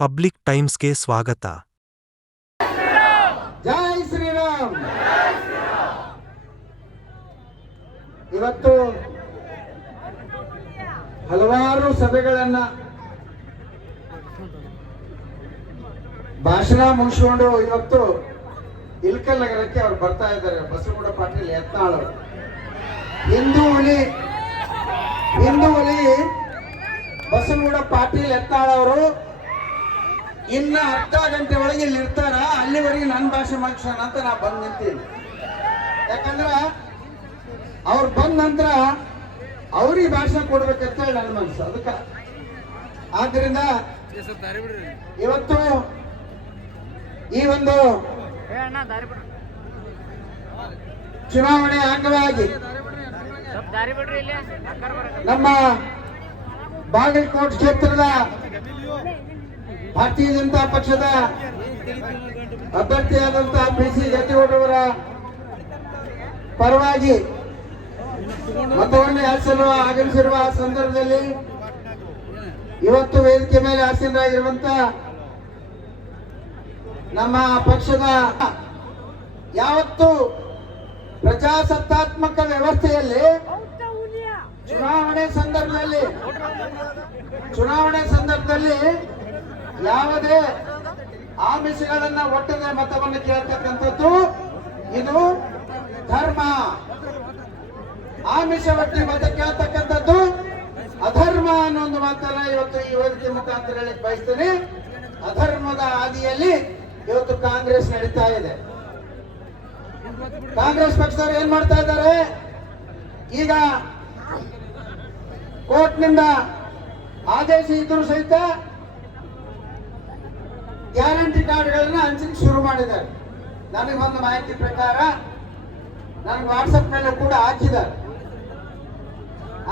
Public ಟೈಮ್ಸ್ಗೆ ಸ್ವಾಗತ. ಜೈ ಶ್ರೀರಾಮ್. ಇವತ್ತು ಹಲವಾರು ಸಭೆಗಳನ್ನ ಭಾಷಣ ಮುಗಿಸ್ಕೊಂಡು ಇವತ್ತು ಇಲ್ಕಲ್ ನಗರಕ್ಕೆ ಅವ್ರು ಬರ್ತಾ ಇದ್ದಾರೆ. ಬಸವಗೌಡ ಪಾಟೀಲ್ ಯತ್ನಾಳ್ ಹಿಂದೂ ಹುಲಿ ಹಿಂದೂ ಹುಲಿ ಬಸವಗೌಡ ಪಾಟೀಲ್ ಯತ್ನಾಳ್ ಇನ್ನ ಅರ್ಧ ಗಂಟೆ ಒಳಗೆ ಇಲ್ಲಿ ಇರ್ತಾರ? ಅಲ್ಲಿವರೆಗೆ ನನ್ನ ಭಾಷೆ ಮುಗಿಸೋಣ ಅಂತ ನಾ ಬಂದ್ ನಿಂತೀನಿ. ಯಾಕಂದ್ರ ಅವ್ರು ಬಂದ ನಂತರ ಅವ್ರಿಗೆ ಭಾಷಣ ಕೊಡ್ಬೇಕಂತ ಹೇಳಿ ನನ್ನ ಮನಸ್ಸು, ಅದಕ್ಕ. ಆದ್ರಿಂದ ಇವತ್ತು ಈ ಒಂದು ಚುನಾವಣೆ ಅಂಗವಾಗಿ ನಮ್ಮ ಬಾಗಲಕೋಟ್ ಕ್ಷೇತ್ರದ ಭಾರತೀಯ ಜನತಾ ಪಕ್ಷದ ಅಭ್ಯರ್ಥಿಯಾದಂತಹ ಪಿ ಸಿ ಗದ್ದಿಗೌಡರವರ ಪರವಾಗಿ ಮತವನ್ನು ಯಾಚಿಸಲು ಆಗಮಿಸಿರುವ ಸಂದರ್ಭದಲ್ಲಿ ಇವತ್ತು ವೇದಿಕೆ ಮೇಲೆ ಆಸೀನರಾಗಿರುವಂತ ನಮ್ಮ ಪಕ್ಷದ ಯಾವತ್ತು ಪ್ರಜಾಸತ್ತಾತ್ಮಕ ವ್ಯವಸ್ಥೆಯಲ್ಲಿ ಚುನಾವಣೆ ಸಂದರ್ಭದಲ್ಲಿ ಚುನಾವಣೆ ಸಂದರ್ಭದಲ್ಲಿ ಯಾವುದೇ ಆಮಿಷಗಳನ್ನ ಒಟ್ಟದೆ ಮತವನ್ನು ಕೇಳ್ತಕ್ಕಂಥದ್ದು, ಇದು ಧರ್ಮ. ಆಮಿಷ ಒಟ್ಟಿ ಮತ ಕೇಳ್ತಕ್ಕಂಥದ್ದು ಅಧರ್ಮ ಅನ್ನೋ ಒಂದು ಮಾತನ್ನ ಇವತ್ತು ಈ ವೇದಿಕೆ ಮುಖಾಂತರ ಹೇಳಿಕ್ ಬಯಸ್ತೇನೆ. ಅಧರ್ಮದ ಹಾದಿಯಲ್ಲಿ ಇವತ್ತು ಕಾಂಗ್ರೆಸ್ ನಡೀತಾ ಇದೆ. ಕಾಂಗ್ರೆಸ್ ಪಕ್ಷದವರು ಏನ್ ಮಾಡ್ತಾ ಇದ್ದಾರೆ? ಈಗ ಕೋರ್ಟ್ನಿಂದ ಆದೇಶ ಇದ್ರು ಸಹಿತ ಗ್ಯಾರಂಟಿ ಕಾರ್ಡ್ಗಳನ್ನ ಹಂಚಲಿಕ್ಕೆ ಶುರು ಮಾಡಿದ್ದಾರೆ. ನನಗೆ ಒಂದು ಮಾಹಿತಿ ಪ್ರಕಾರ ನನಗೆ ವಾಟ್ಸಪ್ ಮೇಲೆ ಕೂಡ ಹಾಕಿದ್ದಾರೆ.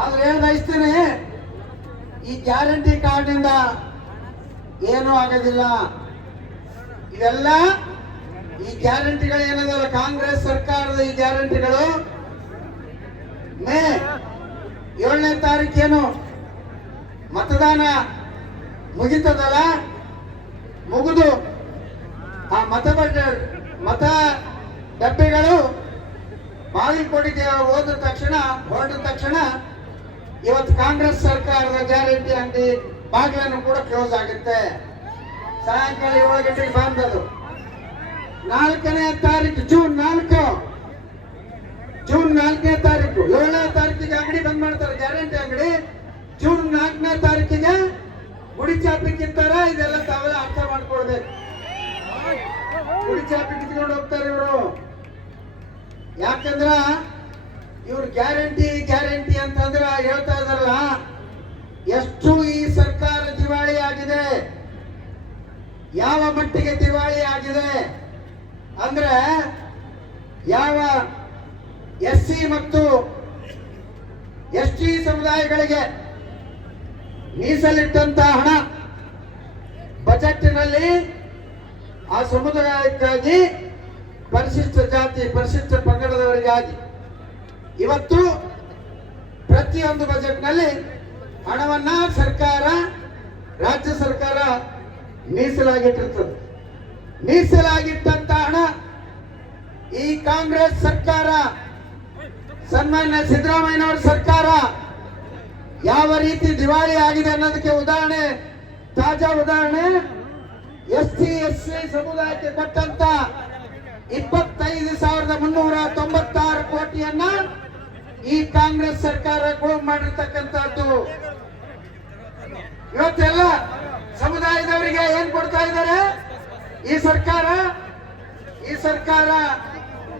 ಆದ್ರೆ ಏನ್ ಬಯಸ್ತೀನಿ, ಈ ಗ್ಯಾರಂಟಿ ಕಾರ್ಡ್ನಿಂದ ಏನೂ ಆಗೋದಿಲ್ಲ. ಇವೆಲ್ಲ ಈ ಗ್ಯಾರಂಟಿಗಳು ಏನದಲ್ಲ ಕಾಂಗ್ರೆಸ್ ಸರ್ಕಾರದ ಈ ಗ್ಯಾರಂಟಿಗಳು. ಮೇ ಏಳನೇ ತಾರೀಕೇನು ಮತದಾನ ಮುಗಿತದಲ್ಲ? ಮುಗಿದು ಆ ಮತ ಮತ ಡಬ್ಬೆಗಳು ಬಾಗಲಕೋಟೆಗೆ ಹೋದ ತಕ್ಷಣ ಹೊರಟ ತಕ್ಷಣ ಇವತ್ತು ಕಾಂಗ್ರೆಸ್ ಸರ್ಕಾರದ ಗ್ಯಾರಂಟಿ ಅಂಗಡಿ ಬಾಗಿಲನ್ನು ಕೂಡ ಕ್ಲೋಸ್ ಆಗುತ್ತೆ. ಸಾಯಂಕಾಲ ಏಳು ಗಂಟೆಗೆ ಬಂದದು ನಾಲ್ಕನೇ ತಾರೀಕು, ಜೂನ್ ನಾಲ್ಕು. ಜೂನ್ ನಾಲ್ಕನೇ ತಾರೀಕು, ಏಳನೇ ತಾರೀಕಿಗೆ ಅಂಗಡಿ ಬಂದ್ ಮಾಡ್ತಾರೆ, ಗ್ಯಾರಂಟಿ ಅಂಗಡಿ. ಜೂನ್ ನಾಲ್ಕನೇ ತಾರೀಕಿಗೆ ಗುಡಿ ಚಾಪಿ ಇದೆಲ್ಲ ತಾವೆಲ್ಲ ಅರ್ಥ ಮಾಡ್ಕೊಳ್ಬೇಕು ಗುಡಿ ಚಾಪಿ ಕಿತ್ಕೊಂಡು ಹೋಗ್ತಾರೆ ಇವರು. ಯಾಕಂದ್ರ ಇವ್ರು ಗ್ಯಾರಂಟಿ ಗ್ಯಾರಂಟಿ ಅಂತಂದ್ರ ಹೇಳ್ತಾ ಇದಾರಲ್ಲ ಎಷ್ಟು ಈ ಸರ್ಕಾರ ದಿವಾಳಿ ಆಗಿದೆ. ಯಾವ ಮಟ್ಟಿಗೆ ದಿವಾಳಿ ಆಗಿದೆ ಅಂದ್ರೆ ಯಾವ ಎಸ್ ಸಿ ಮತ್ತು ಎಸ್ ಟಿ ಸಮುದಾಯಗಳಿಗೆ ಮೀಸಲಿಟ್ಟಂತ ಹಣ ಬಜೆಟ್ನಲ್ಲಿ ಆ ಸಮುದಾಯಕ್ಕಾಗಿ ಪರಿಶಿಷ್ಟ ಜಾತಿ, ಪರಿಶಿಷ್ಟ ಪಂಗಡದವರಿಗಾಗಿ ಇವತ್ತು ಪ್ರತಿಯೊಂದು ಬಜೆಟ್ನಲ್ಲಿ ಹಣವನ್ನ ಸರ್ಕಾರ, ರಾಜ್ಯ ಸರ್ಕಾರ ಮೀಸಲಾಗಿಟ್ಟಿರ್ತದೆ. ಮೀಸಲಾಗಿಟ್ಟಂತ ಹಣ ಈ ಕಾಂಗ್ರೆಸ್ ಸರ್ಕಾರ, ಸನ್ಮಾನ್ಯ ಸಿದ್ದರಾಮಯ್ಯನವರ ಸರ್ಕಾರ ಯಾವ ರೀತಿ ದಿವಾಳಿ ಆಗಿದೆ ಅನ್ನೋದಕ್ಕೆ ಉದಾಹರಣೆ, ತಾಜಾ ಉದಾಹರಣೆ, ಎಸ್ ಸಿ ಎಸ್ ಸಿ ಸಮುದಾಯಕ್ಕೆ ಕೊಟ್ಟಂತ ಇಪ್ಪತ್ತೈದು ಸಾವಿರದ ಮುನ್ನೂರ ತೊಂಬತ್ತಾರು ಕೋಟಿಯನ್ನ ಈ ಕಾಂಗ್ರೆಸ್ ಸರ್ಕಾರ ಗೋಳು ಮಾಡಿರ್ತಕ್ಕಂಥದ್ದು. ಇವತ್ತೆಲ್ಲ ಸಮುದಾಯದವರಿಗೆ ಏನ್ ಕೊಡ್ತಾ ಇದ್ದಾರೆ? ಈ ಸರ್ಕಾರ ಈ ಸರ್ಕಾರ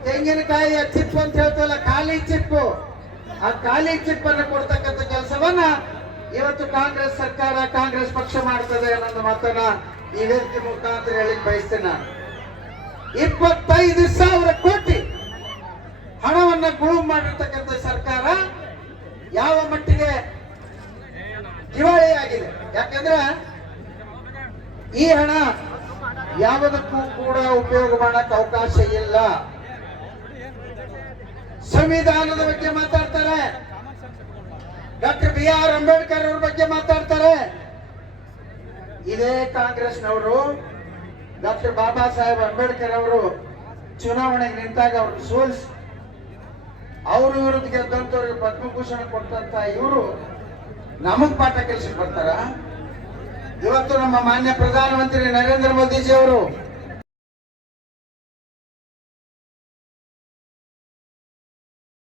ತೆಂಗಿನಕಾಯಿಯ ಚಿಪ್ ಅಂತ ಹೇಳ್ತಲ್ಲ, ಖಾಲಿ ಚಿಪ್ಪು. ಆ ಖಾಲಿ ಚಿಪ್ ಅನ್ನು ಕೊಡ್ತಕ್ಕಂಥ ಕೆಲಸವನ್ನ ಇವತ್ತು ಕಾಂಗ್ರೆಸ್ ಸರ್ಕಾರ, ಕಾಂಗ್ರೆಸ್ ಪಕ್ಷ ಮಾಡ್ತದೆ ಅನ್ನೋ ಮಾತನ್ನ ಈ ವೇದಿಕೆ ಮುಖಾಂತರ ಹೇಳಿಕ್ ಬಯಸ್ತೇನೆ ಇಪ್ಪತ್ತೈದು ಸಾವಿರ ಕೋಟಿ ಹಣವನ್ನ ಗುಳು ಮಾಡಿರ್ತಕ್ಕಂಥ ಸರ್ಕಾರ ಯಾವ ಮಟ್ಟಿಗೆ ದಿವಾಳಿ ಆಗಿದೆ ಯಾಕಂದ್ರೆ ಈ ಹಣ ಯಾವುದಕ್ಕೂ ಕೂಡ ಉಪಯೋಗ ಮಾಡಕ್ ಅವಕಾಶ ಇಲ್ಲ. ಸಂವಿಧಾನದ ಬಗ್ಗೆ ಮಾತಾಡ್ತಾರೆ. ಡಾಕ್ಟರ್ ಬಿ ಆರ್ ಅಂಬೇಡ್ಕರ್ ಅವ್ರ ಬಗ್ಗೆ ಮಾತಾಡ್ತಾರೆ. ಇದೇ ಕಾಂಗ್ರೆಸ್ನವರು, ಡಾಕ್ಟರ್ ಬಾಬಾ ಸಾಹೇಬ್ ಅಂಬೇಡ್ಕರ್ ಅವರು ಚುನಾವಣೆಗೆ ನಿಂತಾಗ ಅವ್ರನ್ನ ಸೋಲಿಸಿ. ಅವ್ರ ವಿರುದ್ಧ ಗೆದ್ದಂತವ್ರಿಗೆ ಪದ್ಮಭೂಷಣ ಕೊಟ್ಟಂತ ಇವರು ನಮಗ್ ಪಾಠ ಕೆಲಸಕ್ಕೆ ಬರ್ತಾರ? ಇವತ್ತು ನಮ್ಮ ಮಾನ್ಯ ಪ್ರಧಾನಮಂತ್ರಿ ನರೇಂದ್ರ ಮೋದಿಜಿ ಅವರು